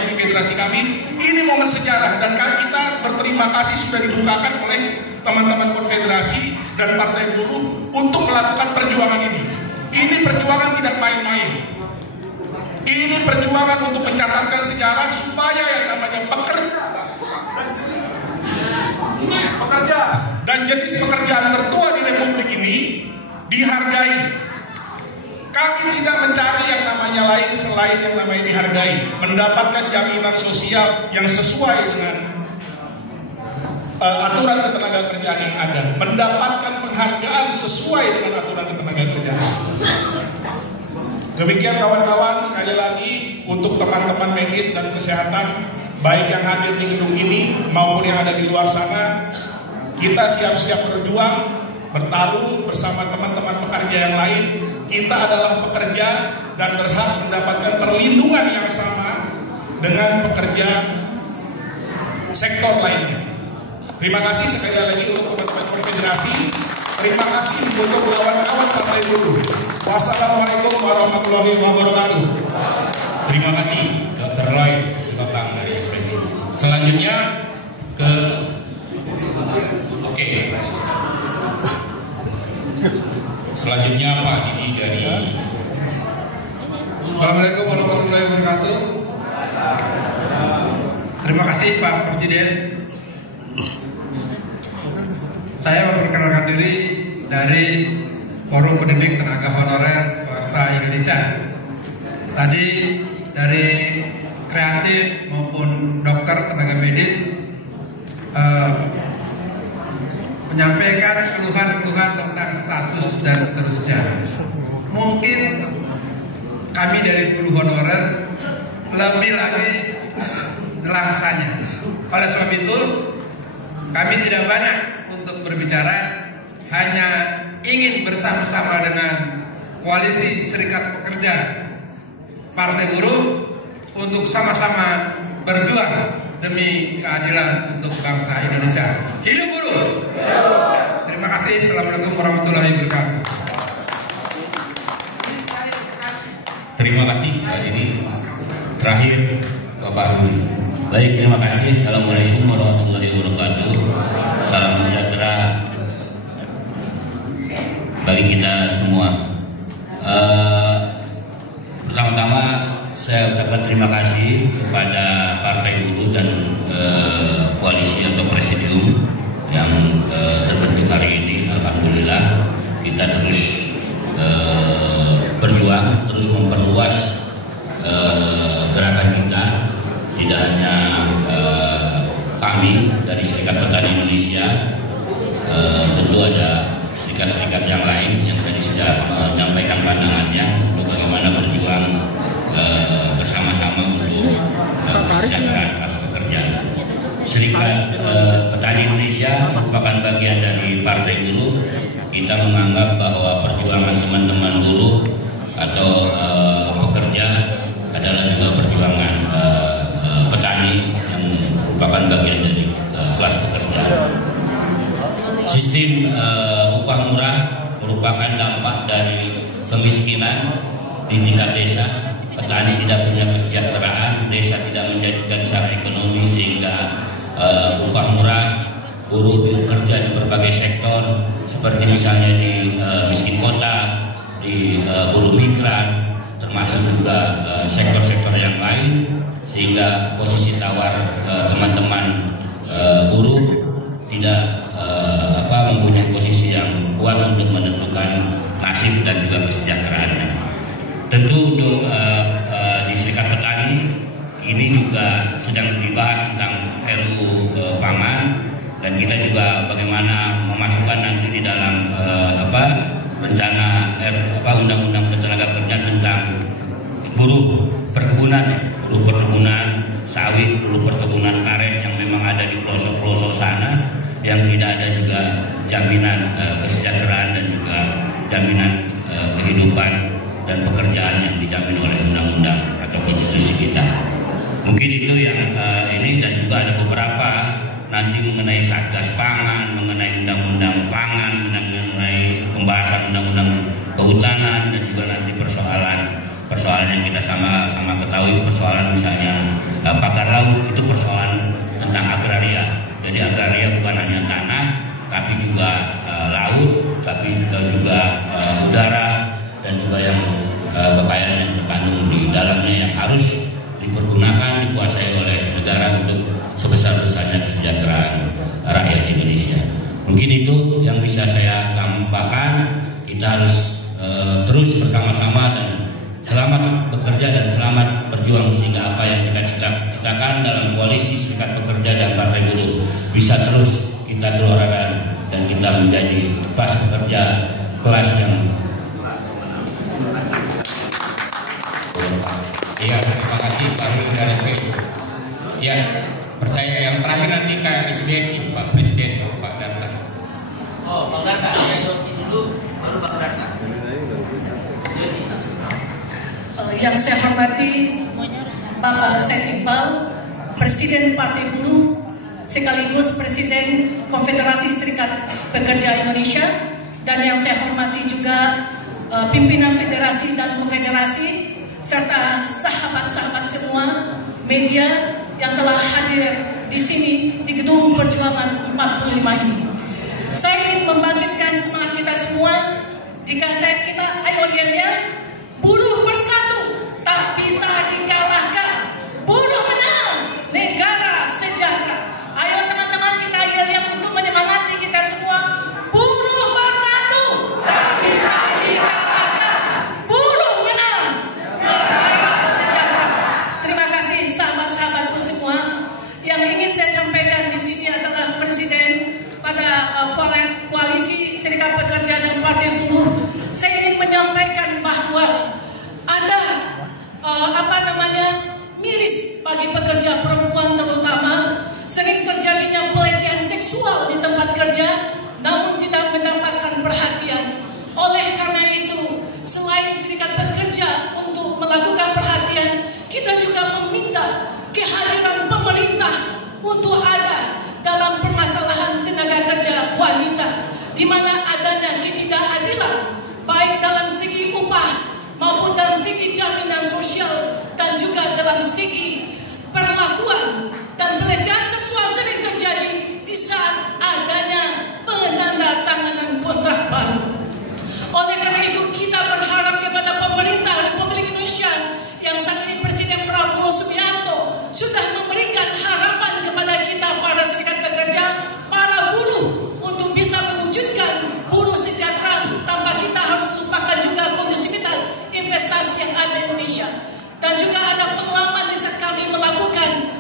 di federasi kami, ini momen sejarah dan kita berterima kasih sudah dibukakan oleh teman-teman konfederasi dan partai buruh untuk melakukan perjuangan ini. Ini perjuangan tidak main-main. Ini perjuangan untuk mencatatkan sejarah supaya yang namanya pekerja dan jenis pekerjaan tertua di Republik ini dihargai. Kami tidak mencari yang namanya lain selain yang namanya dihargai, mendapatkan jaminan sosial yang sesuai dengan aturan ketenagakerjaan yang ada, mendapatkan penghargaan sesuai dengan aturan ketenagakerjaan. Demikian kawan-kawan, sekali lagi untuk teman-teman medis dan kesehatan, baik yang hadir di gedung ini maupun yang ada di luar sana, kita siap-siap berjuang, bertarung bersama teman-teman pekerja yang lain. Kita adalah pekerja dan berhak mendapatkan perlindungan yang sama dengan pekerja sektor lainnya. Terima kasih sekali lagi untuk teman-teman konfederasi. Terima kasih untuk kawan-kawan partai buruh. Wassalamualaikum warahmatullahi wabarakatuh. Terima kasih Dr. Roy Sugapang dari SPG. Selanjutnya ke selanjutnya Pak Didi dari. Assalamualaikum warahmatullahi wabarakatuh. Terima kasih Pak Presiden. Saya memperkenalkan diri dari Forum Pendidik Tenaga Honorer Swasta Indonesia. Tadi dari kreatif maupun dokter tenaga medis menyampaikan keluhan-keluhan tentang status dan seterusnya. Mungkin kami dari buruh honorer lebih lagi langsanya. Pada sebab itu kami tidak banyak untuk berbicara, hanya ingin bersama-sama dengan koalisi serikat pekerja partai buruh untuk sama-sama berjuang demi keadilan untuk bangsa Indonesia. Hidup buruh! Terima kasih. Assalamualaikum warahmatullahi wabarakatuh. Terima kasih Pak Didi. Terakhir Bapak Ruli. Baik, terima kasih. Assalamualaikum warahmatullahi wabarakatuh. Salam sejahtera bagi kita semua. Pertama-tama saya ucapkan terima kasih kepada Partai Buruh dan koalisi atau presidium yang terbentuk hari ini. Alhamdulillah kita terus berjuang, terus memperluas gerakan kita. Tidak hanya kami dari Serikat Petani Indonesia, tentu ada serikat-serikat yang lain yang tadi sudah menyampaikan pandangannya untuk bagaimana berjuang bersama-sama untuk kesejahteraan kelas pekerja. Serikat Petani Indonesia merupakan bagian dari Partai Buruh. Kita menganggap bahwa perjuangan teman-teman buruh atau pekerja adalah juga perjuangan petani yang merupakan bagian dari kelas pekerja. Sistem upah murah merupakan dampak dari kemiskinan di tingkat desa. Petani tidak punya kesejahteraan, desa tidak menjadikan secara ekonomi, sehingga upah murah, buruh bekerja di berbagai sektor seperti misalnya di miskin kota, di buruh migran, termasuk juga sektor-sektor yang lain, sehingga posisi tawar teman-teman buruh tidak mempunyai posisi yang kuat untuk menentukan nasib dan juga kesejahteraannya. Tentu untuk di Serikat Petani ini juga sedang dibahas tentang RUU Pangan, dan kita juga bagaimana memasukkan nanti di dalam rencana Undang-Undang Ketenagakerjaan tentang buruh perkebunan, sawit, buruh perkebunan karet yang memang ada di pelosok-pelosok sana, yang tidak ada juga jaminan kesejahteraan dan juga jaminan kehidupan dan pekerjaan yang dijamin oleh undang-undang atau konstitusi kita. Mungkin itu yang ini, dan juga ada beberapa nanti mengenai Satgas Pangan, mengenai undang-undang pangan, mengenai pembahasan undang-undang kehutanan, dan juga nanti persoalan yang kita sama-sama ketahui, persoalan misalnya pagar laut, itu persoalan tentang agraria. Jadi agraria bukan hanya tanah, tapi juga laut, tapi juga udara, dan juga yang kekayaan yang terkandung di dalamnya yang harus dipergunakan, dikuasai oleh negara untuk sebesar-besarnya kesejahteraan rakyat Indonesia. Mungkin itu yang bisa saya tambahkan. Kita harus terus bersama-sama dan selamat bekerja dan selamat berjuang, sehingga apa yang kita cita-citakan dalam koalisi Serikat Pekerja dan Partai Buruh bisa terus kita gelorkan dan kita menjadi kelas pekerja, kelas yang ya. Terima kasih Pak RSP. Ya, percaya yang terakhir nanti KSBSI Pak Presiden, Pak Darta. Oh, Bang Darta, ya jawab sini dulu, baru Bang Darta. Yang saya hormati Bapak Said Iqbal, Presiden Partai Buruh sekaligus Presiden Konfederasi Serikat Pekerja Indonesia, dan yang saya hormati juga pimpinan federasi dan konfederasi, serta sahabat-sahabat semua media yang telah hadir di sini di Gedung Perjuangan 45 ini. Saya ingin membangkitkan semangat kita semua. Jika kita ayo yel-yel, buruh bersatu tak bisa dikalahkan, buruh menang, negara sejahtera. Ayo teman-teman, kita yel-yel untuk menyemangati kita semua. Buruh bersatu tak bisa dikalahkan, buruh menang, negara sejahtera. Terima kasih sahabat-sahabatku semua. Yang ingin saya sampaikan di sini adalah Presiden pada koalisi Serikat Pekerja dan Partai Buruh. Saya ingin menyampaikan bahwa ada miris bagi pekerja perempuan, terutama sering terjadinya pelecehan seksual di tempat kerja namun tidak mendapatkan perhatian. Oleh karena itu, selain Serikat Pekerja untuk melakukan perhatian, kita juga meminta kehadiran pemerintah untuk ada dalam permasalahan tenaga kerja wanita, di mana adanya ketidakadilan baik dalam segi upah maupun dalam segi jaminan sosial, dan juga dalam segi perlakuan, dan pelecehan seksual sering terjadi di saat adanya penandatanganan kontrak baru. Oleh karena itu, kita berharap kepada pemerintah Republik Indonesia yang saat ini Presiden Prabowo Subianto sudah memberikan harapan kepada kita para serikat pekerja, para buruh, untuk bisa mewujudkan buruh sejahtera tanpa kita harus lupakan juga kondusivitas investasi yang ada di Indonesia. Dan juga ada pengalaman di saat kami melakukan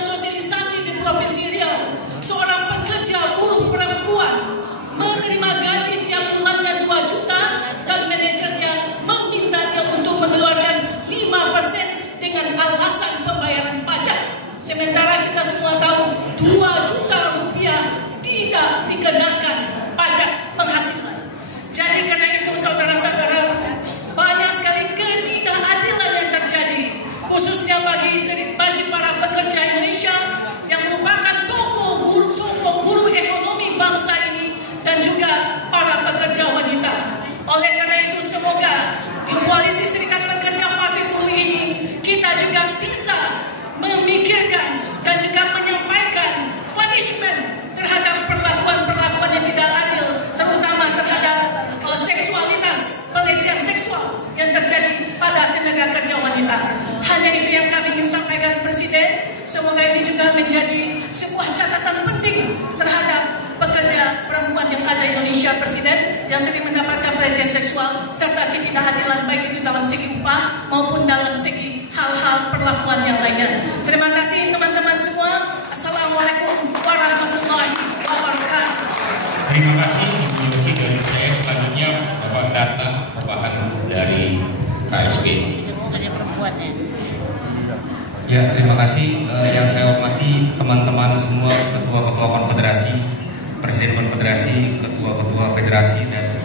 sosialisasi di Provinsi Riau. Seorang pekerja buruh perempuan menerima gaji tiap bulannya 2 juta, dan manajernya meminta dia untuk mengeluarkan 5% dengan alasan pembayaran pajak. Sementara kita semua tahu 2 juta rupiah tidak dikenakan pajak penghasilan. Jadi karena itu saudara-saudaraku, banyak sekali ketidakadilan yang terjadi, khususnya bagi para pekerja Indonesia yang merupakan sokong guru ekonomi bangsa ini, dan juga para pekerja wanita. Oleh karena itu, semoga di koalisi Serikat Pekerja Partai Buruh ini kita juga bisa memikirkan dan juga menyampaikan punishment terhadap perlakuan-perlakuan yang tidak adil, terutama terhadap seksualitas, pelecehan seksual yang terjadi pada tenaga kerja wanita. Hanya itu yang kami ingin sampaikan, Presiden. Semoga ini juga menjadi sebuah catatan penting terhadap pekerja perempuan yang ada di Indonesia, Presiden, yang sering mendapatkan pelecehan seksual serta ketidakadilan, baik itu dalam segi upah maupun dalam segi hal-hal perlakuan yang lainnya. Terima kasih teman-teman semua. Assalamualaikum warahmatullahi wabarakatuh. Terima kasih Ibu Yosi dari saya. Selanjutnya Bapak Darta, Bapak dari KSB. Ya, terima kasih. Yang saya hormati teman-teman semua, ketua-ketua konfederasi, presiden konfederasi, ketua-ketua federasi, dan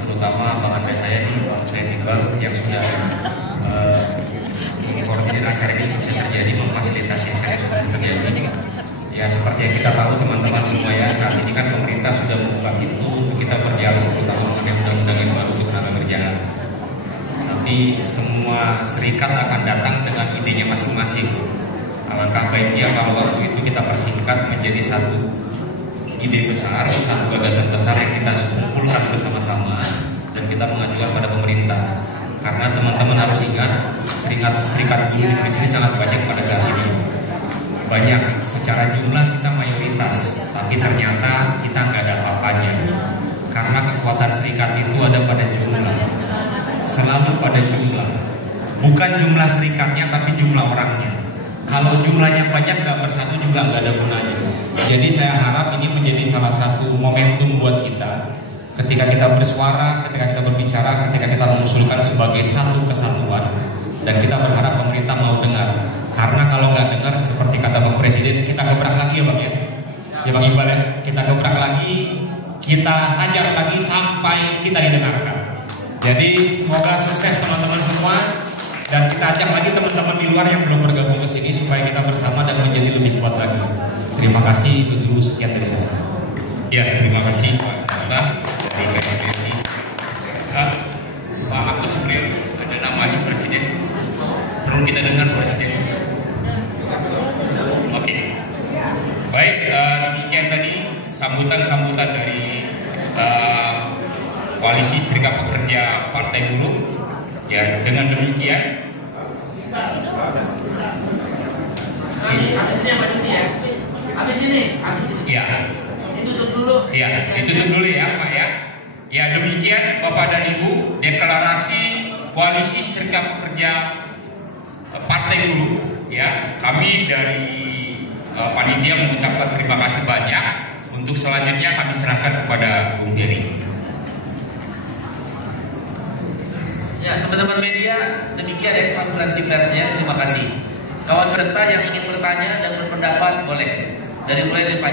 terutama Bang Andre saya ini, Bang Said Iqbal yang sudah mengkoordinir acara ini supaya bisa terjadi, memfasilitasi acara ini supaya terjadi. Ya, seperti yang kita tahu teman-teman semua ya, saat ini kan pemerintah sudah membuka pintu untuk kita berdialog terutama mengenai undang-undang yang baru untuk tenaga kerjaan. Tapi semua serikat akan datang dengan idenya masing-masing. Alangkah baiknya kalau waktu itu kita persingkat menjadi satu ide besar, satu gagasan besar yang kita kumpulkan bersama-sama dan kita mengajukan pada pemerintah. Karena teman-teman harus ingat, serikat buruh di sini sangat banyak pada saat ini. Banyak, secara jumlah kita mayoritas, tapi ternyata kita nggak ada apa-apanya. Karena kekuatan serikat itu ada pada jumlah. Selalu pada jumlah, bukan jumlah serikatnya tapi jumlah orangnya. Kalau jumlahnya banyak nggak bersatu juga nggak ada gunanya. Jadi saya harap ini menjadi salah satu momentum buat kita ketika kita bersuara, ketika kita berbicara, ketika kita mengusulkan sebagai satu kesatuan, dan kita berharap pemerintah mau dengar. Karena kalau nggak dengar seperti kata Bang Presiden, kita gebrak lagi ya Bang ya. Ya Bang Iqbal ya, kita gebrak lagi, kita hajar lagi sampai kita didengarkan. Jadi semoga sukses teman-teman semua, dan kita ajak lagi teman-teman di luar yang belum bergabung ke sini supaya kita bersama dan menjadi lebih kuat lagi. Terima kasih, itu dulu sekian dari saya. Ya, terima kasih Pak Nata dari KPI. Pak Agus Supriyo, ada namanya Presiden. Perlu kita dengar Presiden. Oke. Baik, demikian tadi sambutan-sambutan dari Koalisi Serikat Pekerja Partai Buruh. Ya, dengan demikian habis ini apa ini ya? Habis ini. Ya. Ditutup dulu. Ya, ditutup dulu ya Pak ya. Ya, demikian Bapak dan Ibu, deklarasi Koalisi Serikat Pekerja Partai Buruh. Ya, kami dari panitia mengucapkan terima kasih banyak. Untuk selanjutnya kami serahkan kepada Bung Heri. Ya, teman-teman media, demikian ya konferensi persnya. Terima kasih. Kawan peserta yang ingin bertanya dan berpendapat boleh. Mulai dari Pak